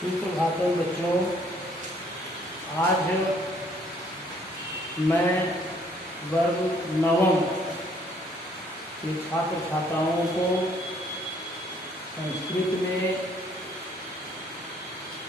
सुप्रभातम बच्चों। आज मैं वर्ग नवम के छात्र छात्राओं को संस्कृत में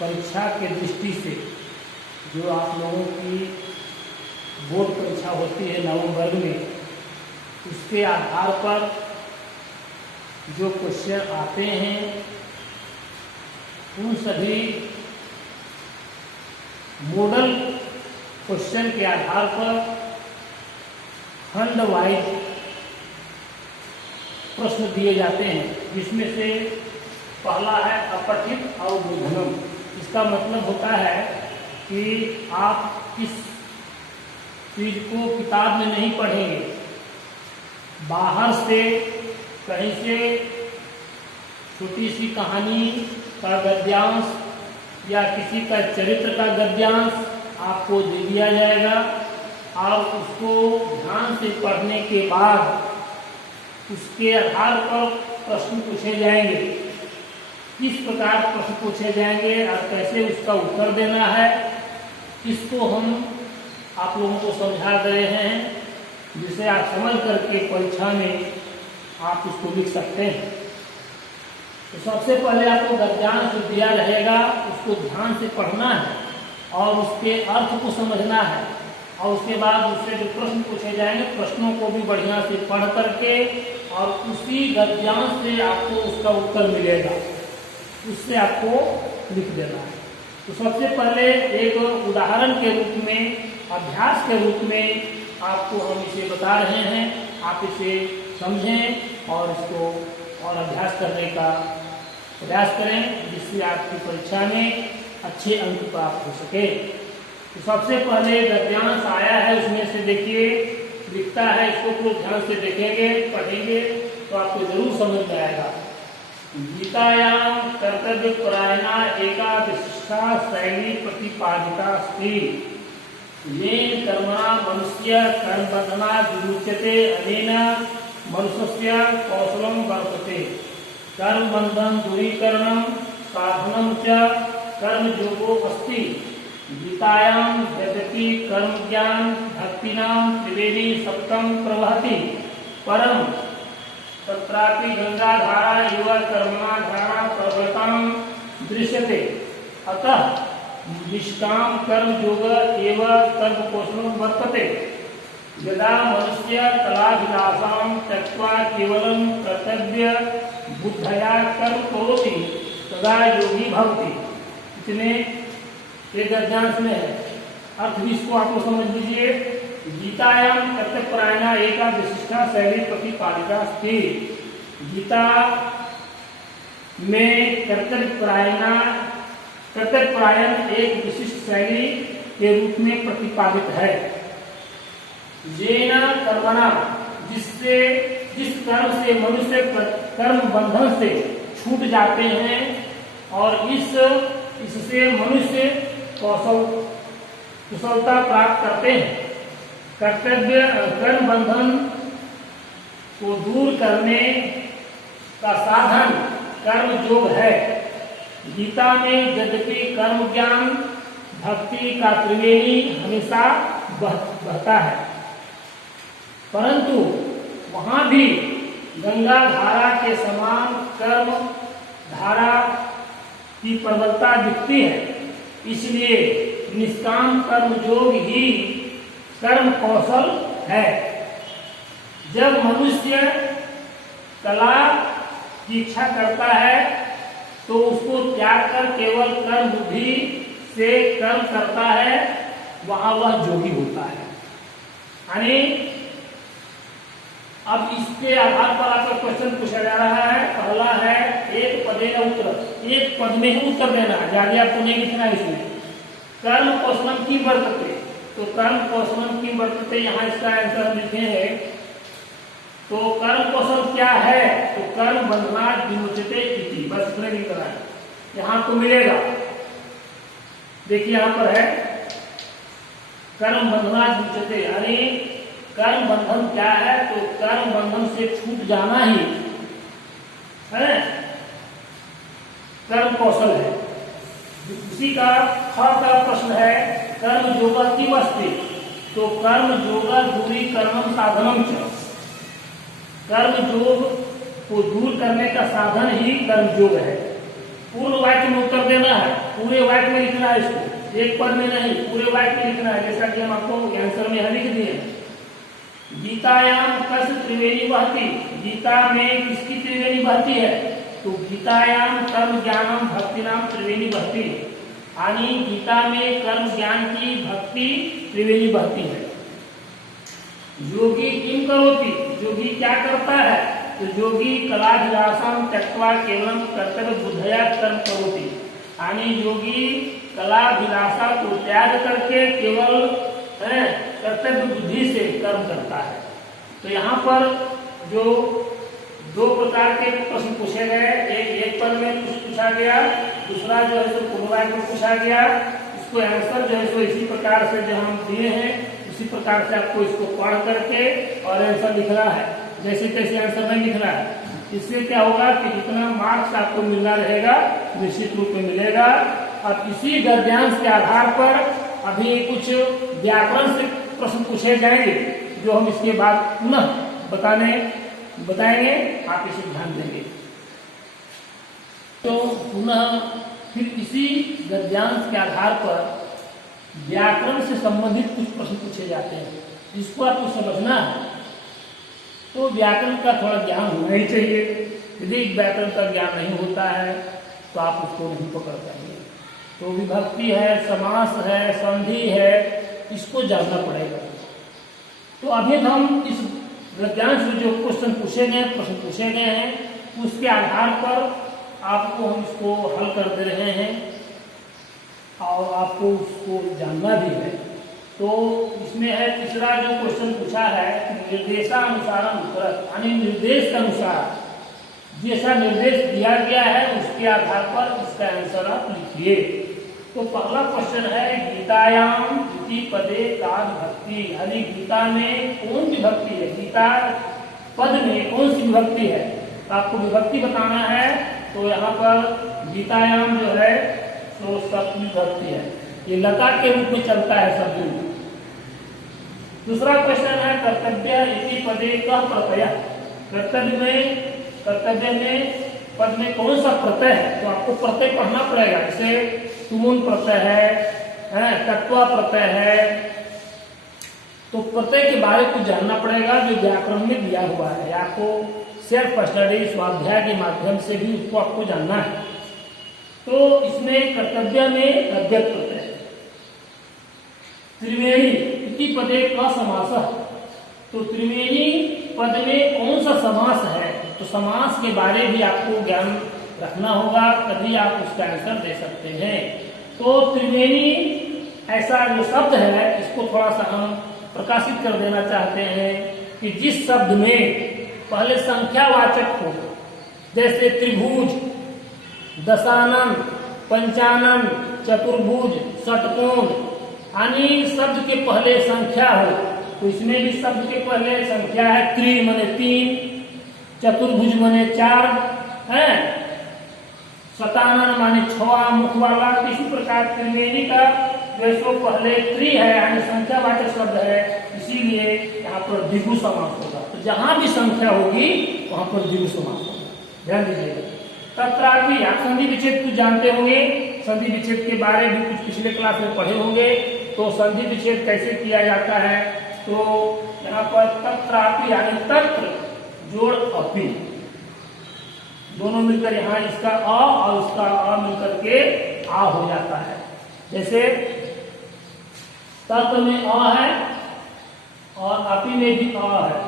परीक्षा के दृष्टि से जो आप लोगों की बोर्ड परीक्षा होती है नवम वर्ग में, उसके आधार पर जो क्वेश्चन आते हैं उन सभी मॉडल क्वेश्चन के आधार पर खंड वाइज प्रश्न दिए जाते हैं, जिसमें से पहला है अपठित अवबोधनम। इसका मतलब होता है कि आप इस चीज को किताब में नहीं पढ़ेंगे, बाहर से कहीं से छोटी सी कहानी का गद्यांश या किसी का चरित्र का गद्यांश आपको दे दिया जाएगा और उसको ध्यान से पढ़ने के बाद उसके आधार पर प्रश्न पूछे जाएंगे। किस प्रकार प्रश्न पूछे जाएंगे और कैसे उसका उत्तर देना है, इसको हम आप लोगों को समझा रहे हैं, जिसे आप समझ करके परीक्षा में आप उसको लिख सकते हैं। तो सबसे पहले आपको गद्यांश जो दिया रहेगा उसको ध्यान से पढ़ना है और उसके अर्थ को समझना है, और उसके बाद उससे जो प्रश्न पूछे जाएंगे प्रश्नों को भी बढ़िया से पढ़ करके और उसी गद्यांश से आपको उसका उत्तर मिलेगा, उससे आपको लिख देना है। तो सबसे पहले एक उदाहरण के रूप में, अभ्यास के रूप में आपको हम इसे बता रहे हैं। आप इसे समझें और इसको और अभ्यास करने का प्रयास करें, जिससे आपकी परीक्षा में अच्छे अंक प्राप्त हो सके। तो सबसे पहले गद्यांश आया है, उसमें से देखिए लिखता है, इसको पूरा ध्यान से देखेंगे पढ़ेंगे तो आपको जरूर समझ में आएगा। गीतायां कर्तव्य परायणा एका विशिष्टा शैली प्रतिपादिता अस्ति, येन कर्मणा मनुष्य कर्मबन्धना विमुच्यते, अनेन मनुष्यस्य कौशलं वर्तते, कर्म बंधन दूरीकरणं साधनं च कर्मयोगो अस्ति। गीतायां यद्यपि कर्म ज्ञान भक्तिनां त्रिवेणी सप्तम प्रवहति, परं तत्रापि गंगाधारा इव कर्मणाधारा प्रवृत्तां दृश्यते। अतः निष्काम कर्म योग एव कर्म कौशलं वर्तते। यदा मनुष्य कलाभिलाषां त्यक्त्वा केवलं कर्तव्य बुद्धया कर्म करोति तदा योगी भवति। इतने एक गद्यांश में है। अर्थ भी इसको आप लोग समझ लीजिए। गीतायां कर्तव्य परायणा एका विशिष्टा शैली प्रतिपादिता अस्ति। गीता में कर्तव्य परायण एक विशिष्ट शैली के रूप में प्रतिपादित है। येन कर्मणा, जिस कर्म से मनुष्य कर्म बंधन से छूट जाते हैं और इससे मनुष्य कुशलता प्राप्त करते हैं। कर्तव्य कर्म बंधन को दूर करने का साधन कर्म योग है। गीता में यद्यपि कर्म ज्ञान भक्ति का त्रिवेणी हमेशा बहता है, परंतु वहां भी गंगा धारा के समान कर्म धारा की प्रबलता दिखती है। इसलिए निष्काम कर्म योग ही कर्म कौशल है। जब मनुष्य कला की इच्छा करता है तो उसको त्याग कर केवल कर्म बुद्धि से कर्म करता है, वहां वह योगी होता है। यानी अब इसके आधार पर आपका क्वेश्चन पूछा जा रहा है। पहला है एक पदेन उत्तर, एक पद में ही उत्तर देना है, ज्यादा आपको नहीं लिखना है इसमें। कर्म कौशलम की वर्तते, तो कर्म कौशलम की वर्तते, यहाँ इसका आंसर लिखे हैं। तो कर्म कौशल क्या है? तो कर्म बंधना विमुच्यते इति, बस इतना नहीं करना है, यहाँ आपको मिलेगा। देखिए यहाँ पर है कर्म बंधना विमुच्यते, यानी कर्म बंधन क्या है? तो कर्म बंधन से छूट जाना ही है कर्म कौशल है। इसी का ख का प्रश्न है कर्म योग किम अस्ति। तो कर्म योग दूरी कर्मम साधनम च। कर्म योग को दूर करने का साधन ही कर्म योग है। पूर्ण वाक्य में उत्तर देना है, पूरे वाक्य में लिखना है, इसको एक पद में नहीं पूरे वाक्य में लिखना है, जैसा कि हम आपको आंसर में यहाँ लिख दिए। गीतायाम कस त्रिवेणी बहती। गीता में किसकी त्रिवेणी बहती है? तो गीतायाम कर्म ज्ञानम भक्ति नाम त्रिवेणी बहती। यानी गीता में कर्म ज्ञान की भक्ति त्रिवेणी बहती है। योगी किम करोति। योगी क्या करता है? तो योगी कलाभिलाषम त्यक्त्वा केवलम कर्तव्य बुद्धया कर्म करोति। यानी योगी कलाभिलाषा को त्याग करके केवल कर्तव्य बुद्धि से कर्म करता है। तो यहाँ पर जो दो प्रकार के प्रश्न पूछे गए, एक पद में कुछ पूछा गया, दूसरा जो है सो पूर्ववाक्य में पूछा गया। इसको आंसर जो है सो इसी प्रकार से जो हम दिए हैं उसी प्रकार से आपको इसको पढ़ करके और आंसर लिखना है। जैसे तैसे आंसर नहीं लिखना है। इससे क्या होगा कि जितना मार्क्स आपको मिलना रहेगा निश्चित रूप में मिलेगा। अब इसी गद्यांश के आधार पर अभी कुछ व्याकरण से प्रश्न पूछे जाएंगे जो हम इसके बाद पुनः बताएंगे, आप इसे ध्यान देंगे। तो पुनः फिर इसी गद्यांश के आधार पर व्याकरण से संबंधित कुछ प्रश्न पूछे जाते हैं, जिसको आपको समझना है। तो व्याकरण का थोड़ा ज्ञान होना ही चाहिए। यदि व्याकरण का ज्ञान नहीं होता है तो आप उसको नहीं पकड़ पाएंगे। तो विभक्ति है, समास है, संधि है, इसको जानना पड़ेगा। तो अभी हम इस गद्यांश में जो प्रश्न पूछे गए हैं उसके आधार पर आपको हम इसको हल कर दे रहे हैं और आपको उसको जानना भी है। तो इसमें है तीसरा जो क्वेश्चन पूछा है, निर्देशानुसार उत्तर। यानी निर्देश के अनुसार जैसा निर्देश दिया गया है उसके आधार पर इसका आंसर आप लिखिए। तो पहला क्वेश्चन है गीतायाम इति पदे का विभक्ति। यानी गीता में कौन विभक्ति है? गीता पद में कौन सी विभक्ति है? आपको विभक्ति बताना है। तो यहाँ पर गीतायाम जो है तो सप्तमी विभक्ति है, ये लता के रूप में चलता है शब्द। दूसरा क्वेश्चन है कर्तव्य इति पदे का प्रत्यय। कर्तव्य में पद में कौन सा प्रत्यय है? तो आपको प्रत्यय पढ़ना पड़ेगा। जैसे तुमुन प्रत्यय है, तत्वा प्रत्यय है। तो प्रत्यय के बारे में कुछ जानना पड़ेगा जो व्याकरण में दिया हुआ है। आपको सेल्फ स्टडी स्वाध्याय के माध्यम से भी उसको आपको जानना है। तो इसमें कर्तव्य में अव्यक्त प्रत्यय है। त्रिवेणी इति पदे का समास। तो त्रिवेणी पद में कौन सा समास है? तो समास के बारे भी आपको ज्ञान रखना होगा, तभी आप उसका आंसर दे सकते हैं। तो त्रिवेणी ऐसा जो शब्द है इसको थोड़ा सा हम प्रकाशित कर देना चाहते हैं कि जिस शब्द में पहले संख्यावाचक हो, जैसे त्रिभुज, दशानन, पंचानन, चतुर्भुज, षटकोण, यानी शब्द के पहले संख्या हो। तो इसमें भी शब्द के पहले संख्या है। त्रि माने 3, चतुर्भुज माने 4 है, शतानन माने 6 मुख वाला। इसी प्रकार त्रिवेणी का जो पहले त्रि है यानी संख्यावाचक शब्द है, इसीलिए यहाँ पर द्विगु समास होगा। तो जहां भी संख्या होगी वहां पर द्विगु समास होगा, ध्यान दीजिएगा। तत्रापि आप संधि विच्छेद कुछ जानते होंगे, संधि विच्छेद के बारे में कुछ पिछले क्लास में पढ़े होंगे। तो संधि विच्छेद कैसे किया जाता है? तो यहाँ पर तत्रापि यानी तत्र जोड़ अपि, दोनों मिलकर यहाँ इसका अ और उसका अ मिलकर के आ हो जाता है। जैसे तत्व में अ है और अपि में भी अ है,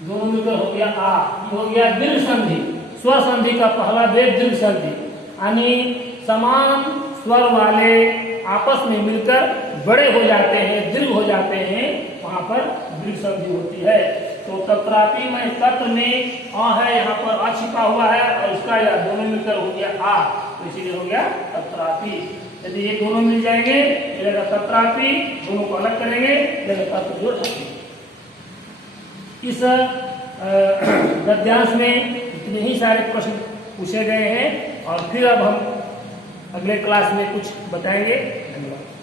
दोनों मिलकर हो गया आ। ये हो गया दीर्घ संधि। स्वर संधि का पहला वेद दीर्घ संधि, यानी समान स्वर वाले आपस में मिलकर बड़े हो जाते हैं, दीर्घ हो जाते हैं, वहां पर दीर्घ संधि होती है। तो तत्रापि में तत्र में अ है, यहाँ पर अ छिपा हुआ है और इसका या दोनों मिलकर हो गया आ, तो इसीलिए हो गया तत्रापि। यदि ये दोनों मिल जाएंगे मिलेगा तत्रापि, दोनों को अलग करेंगे मिलेगा तत्र जोड़ अपि। इस गद्यांश में इतने ही सारे प्रश्न पूछे गए हैं और फिर अब हम अगले क्लास में कुछ बताएंगे। धन्यवाद।